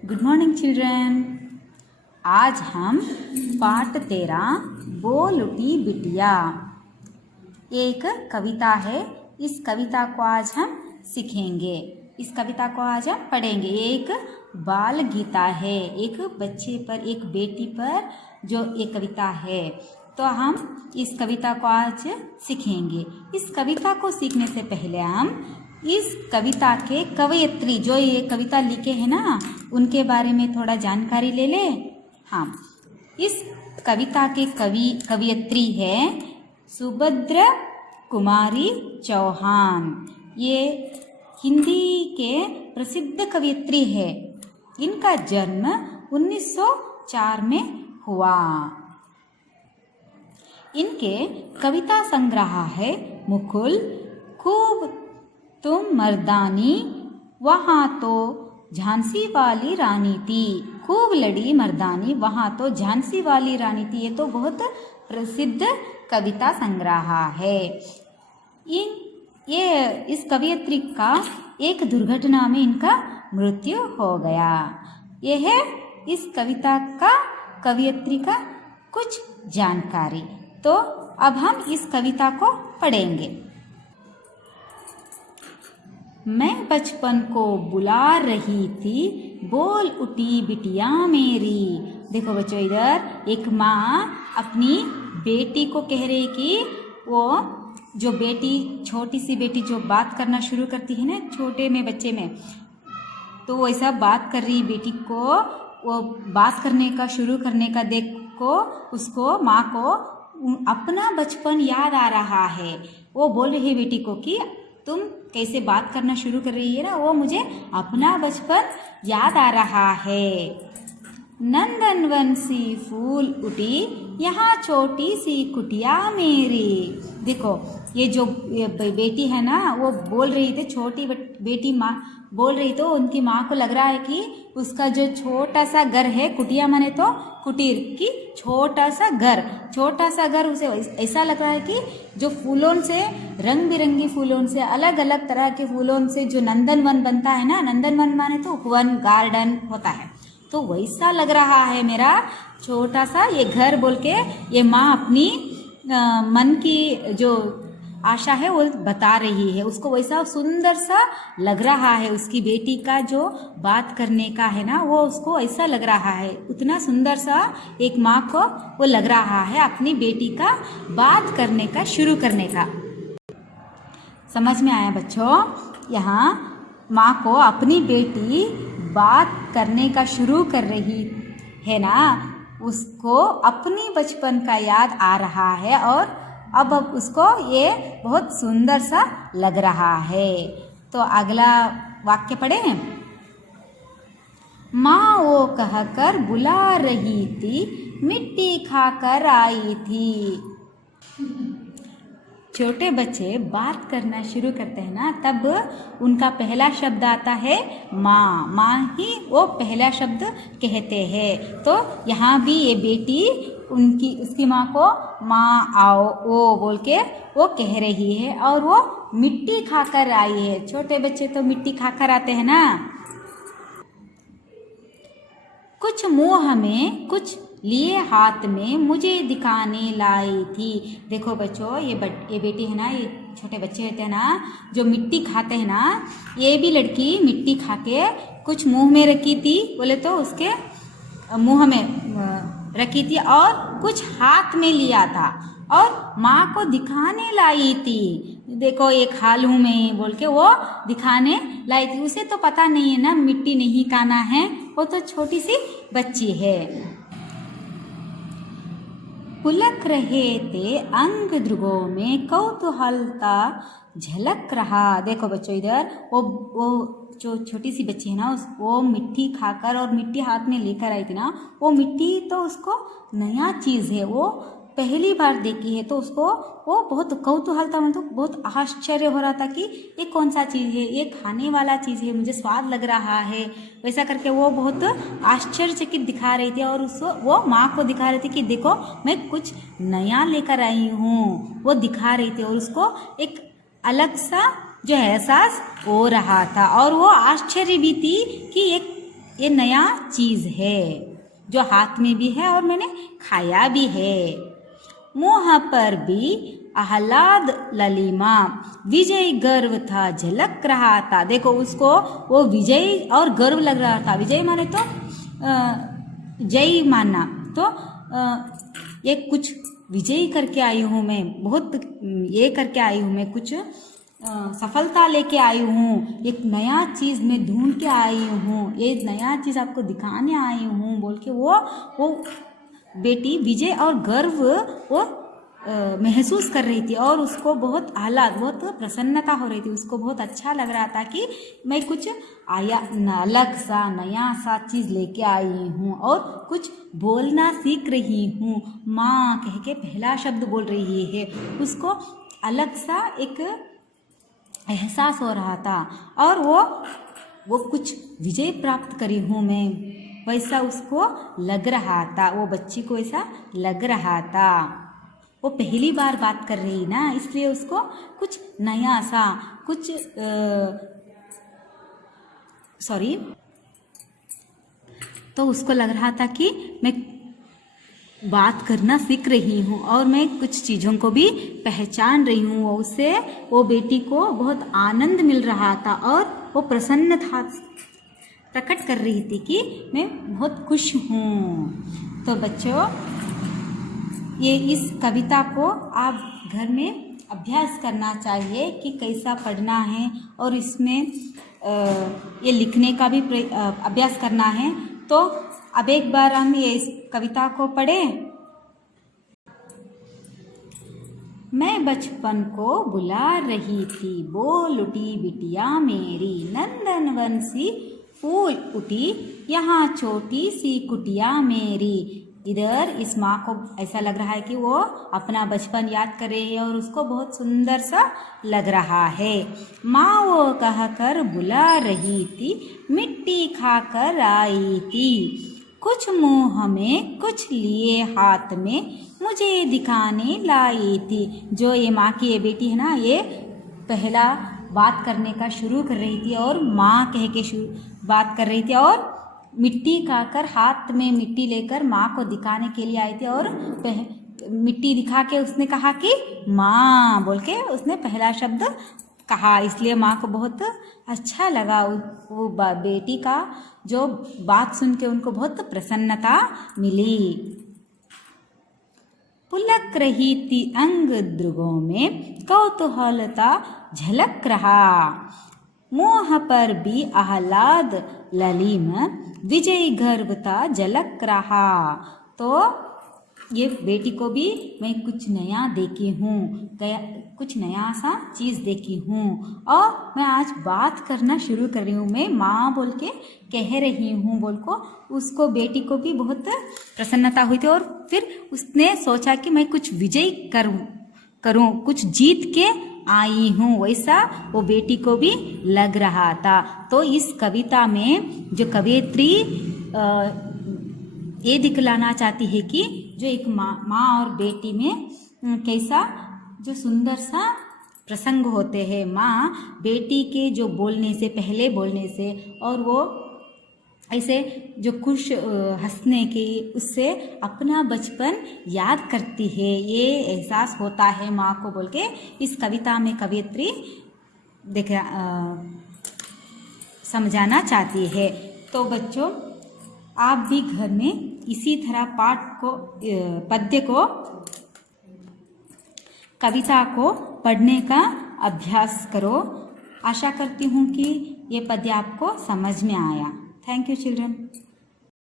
Good morning children. आज हम पाठ 13 बोल उठी बिटिया एक कविता है। इस कविता को आज हम सीखेंगे, इस कविता को आज हम पढ़ेंगे। एक बाल गीता है, एक बच्चे पर, एक बेटी पर जो एक कविता है। तो हम इस कविता को आज सीखेंगे। इस कविता को सीखने से पहले हम इस कविता के कवयित्री जो ये कविता लिखे हैं ना, उनके बारे में थोड़ा जानकारी ले ले। हाँ, इस कविता के कवयित्री है सुभद्रा कुमारी चौहान। ये हिंदी के प्रसिद्ध कवयित्री है। इनका जन्म 1904 में हुआ। इनके कविता संग्रह है मुकुल, खूब तुम मर्दानी, वहाँ तो झांसी वाली रानी थी। खूब लड़ी मर्दानी, वहाँ तो झांसी वाली रानी थी। ये तो बहुत प्रसिद्ध कविता संग्रह है। इस कवयित्री का एक दुर्घटना में इनका मृत्यु हो गया। यह है इस कविता का कवयित्री का कुछ जानकारी। तो अब हम इस कविता को पढ़ेंगे। मैं बचपन को बुला रही थी, बोल उठी बिटिया मेरी। देखो बच्चों, इधर एक माँ अपनी बेटी को कह रही कि वो जो बेटी, छोटी सी बेटी जो बात करना शुरू करती है ना छोटे में बच्चे में, तो वो ऐसा बात कर रही बेटी को, वो बात करने का शुरू करने का देख को उसको, माँ को अपना बचपन याद आ रहा है। वो बोल रही है बेटी को कि तुम कैसे बात करना शुरू कर रही है ना, वो मुझे अपना बचपन याद आ रहा है। नंदनवन सी फूल उठी, यहाँ छोटी सी कुटिया मेरी। देखो ये जो बेटी है ना, वो बोल रही थी, छोटी बेटी माँ बोल रही, तो उनकी माँ को लग रहा है कि उसका जो छोटा सा घर है, कुटिया माने तो कुटीर की छोटा सा घर उसे ऐसा लग रहा है कि जो फूलों से, रंग बिरंगी फूलों से, अलग अलग तरह के फूलों से जो नंदनवन बनता है ना, नंदनवन माने तो उपवन, गार्डन होता है, तो वैसा लग रहा है मेरा छोटा सा ये घर। बोल के ये माँ अपनी मन की जो आशा है वो बता रही है। उसको वैसा सुंदर सा लग रहा है, उसकी बेटी का जो बात करने का है ना, वो उसको ऐसा लग रहा है, उतना सुंदर सा एक माँ को वो लग रहा है अपनी बेटी का बात करने का, शुरू करने का। समझ में आया बच्चों? यहाँ माँ को अपनी बेटी बात करने का शुरू कर रही है ना, उसको अपनी बचपन का याद आ रहा है और अब उसको ये बहुत सुंदर सा लग रहा है। तो अगला वाक्य पढ़ें। माँ वो कहकर बुला रही थी, मिट्टी खाकर आई थी। छोटे बच्चे बात करना शुरू करते हैं ना, तब उनका पहला शब्द आता है माँ। माँ ही वो पहला शब्द कहते हैं। तो यहाँ भी ये बेटी उसकी माँ को माँ आओ ओ बोल के वो कह रही है, और वो मिट्टी खाकर आई है। छोटे बच्चे तो मिट्टी खाकर आते हैं ना। कुछ मुँह में, कुछ लिए हाथ में, मुझे दिखाने लाई थी। देखो बच्चों, ये बेटी है ना, ये छोटे बच्चे होते हैं ना जो मिट्टी खाते हैं ना, ये भी लड़की मिट्टी खा के कुछ मुंह में रखी थी, बोले तो उसके मुंह में रखी थी, और कुछ हाथ में लिया था और माँ को दिखाने लाई थी। देखो एक हाल हूँ मैं बोल के वो दिखाने लाई थी। उसे तो पता नहीं है ना मिट्टी नहीं खाना है, वो तो छोटी सी बच्ची है। पुलक रहे थे अंग ध्रुवों में, कौतूहलता झलक रहा। देखो बच्चों, इधर वो जो छोटी सी बच्ची है ना, वो मिट्टी खाकर और मिट्टी हाथ में लेकर आई थी ना, वो मिट्टी तो उसको नया चीज़ है, वो पहली बार देखी है, तो उसको वो बहुत कौतूहलता, मतलब बहुत आश्चर्य हो रहा था कि ये कौन सा चीज़ है, ये खाने वाला चीज़ है, मुझे स्वाद लग रहा है, वैसा करके वो बहुत आश्चर्यचकित दिखा रही थी। और उसको वो माँ को दिखा रही थी कि देखो मैं कुछ नया लेकर आई हूँ, वो दिखा रही थी। और उसको एक अलग सा जो एहसास हो रहा था, और वो आश्चर्य भी थी कि ये नया चीज़ है जो हाथ में भी है और मैंने खाया भी है। मुँह पर भी आह्लाद ललिमा, विजय गर्व था झलक रहा था। देखो उसको वो विजय और गर्व लग रहा था। विजय माने तो जय मानना, तो ये कुछ विजयी करके आई हूँ मैं, बहुत ये करके आई हूँ मैं, कुछ सफलता लेके आई हूँ, एक नया चीज़ मैं ढूंढ के आई हूँ, ये नया चीज़ आपको दिखाने आई हूँ बोल के वो बेटी विजय और गर्व वो महसूस कर रही थी और उसको बहुत आह्लाद, बहुत प्रसन्नता हो रही थी। उसको बहुत अच्छा लग रहा था कि मैं कुछ अलग सा नया सा चीज़ लेके आई हूँ और कुछ बोलना सीख रही हूँ। माँ कह के पहला शब्द बोल रही है। उसको अलग सा एक एहसास हो रहा था और वो कुछ विजय प्राप्त करी हूँ मैं, वैसा उसको लग रहा था। वो बच्ची को ऐसा लग रहा था। वो पहली बार बात कर रही ना, इसलिए उसको कुछ नया सा कुछ तो उसको लग रहा था कि मैं बात करना सीख रही हूँ और मैं कुछ चीज़ों को भी पहचान रही हूँ। उससे वो बेटी को बहुत आनंद मिल रहा था और वो प्रसन्न था, प्रकट कर रही थी कि मैं बहुत खुश हूँ। तो बच्चों, ये इस कविता को आप घर में अभ्यास करना चाहिए कि कैसा पढ़ना है और इसमें ये लिखने का भी अभ्यास करना है। तो अब एक बार हम ये इस कविता को पढ़ें। मैं बचपन को बुला रही थी, बोल उठी बिटिया मेरी, नंदनवन सी फूल उठी यहाँ छोटी सी कुटिया मेरी। इधर इस माँ को ऐसा लग रहा है कि वो अपना बचपन याद कर रही है और उसको बहुत सुंदर सा लग रहा है। माँ वो कहकर बुला रही थी, मिट्टी खाकर आई थी, कुछ मुँह में कुछ लिए हाथ में मुझे दिखाने लाई थी। जो ये माँ की ये बेटी है ना, ये पहला बात करने का शुरू कर रही थी और माँ कह के बात कर रही थी और मिट्टी खाकर हाथ में मिट्टी लेकर माँ को दिखाने के लिए आई थी और मिट्टी दिखा के उसने कहा कि माँ बोल के उसने पहला शब्द कहा। इसलिए माँ को बहुत अच्छा लगा। वो बेटी का जो बात सुन के उनको बहुत प्रसन्नता मिली। पुलक रही थी अंग द्रुगों में, कौतूहलता झलक रहा, मुँह पर भी आह्लाद ललिम, विजय गर्वता झलक रहा। तो ये बेटी को भी मैं कुछ नया देखी हूँ, कुछ नया सा चीज़ देखी हूँ और मैं आज बात करना शुरू कर रही हूँ। मैं माँ बोल के कह रही हूँ बोल को उसको बेटी को भी बहुत प्रसन्नता हुई थी और फिर उसने सोचा कि मैं कुछ विजय करूँ, कुछ जीत के आई हूँ, वैसा वो बेटी को भी लग रहा था। तो इस कविता में जो कवयित्री ये दिखलाना चाहती है कि जो एक माँ और बेटी में कैसा जो सुंदर सा प्रसंग होते हैं। माँ बेटी के जो बोलने से पहले बोलने से और वो ऐसे जो खुश हंसने की उससे अपना बचपन याद करती है, ये एहसास होता है माँ को बोल के इस कविता में कवयित्री समझाना चाहती है। तो बच्चों, आप भी घर में इसी तरह पद्य को कविता को पढ़ने का अभ्यास करो। आशा करती हूँ कि ये पद्य आपको समझ में आया। Thank you, children.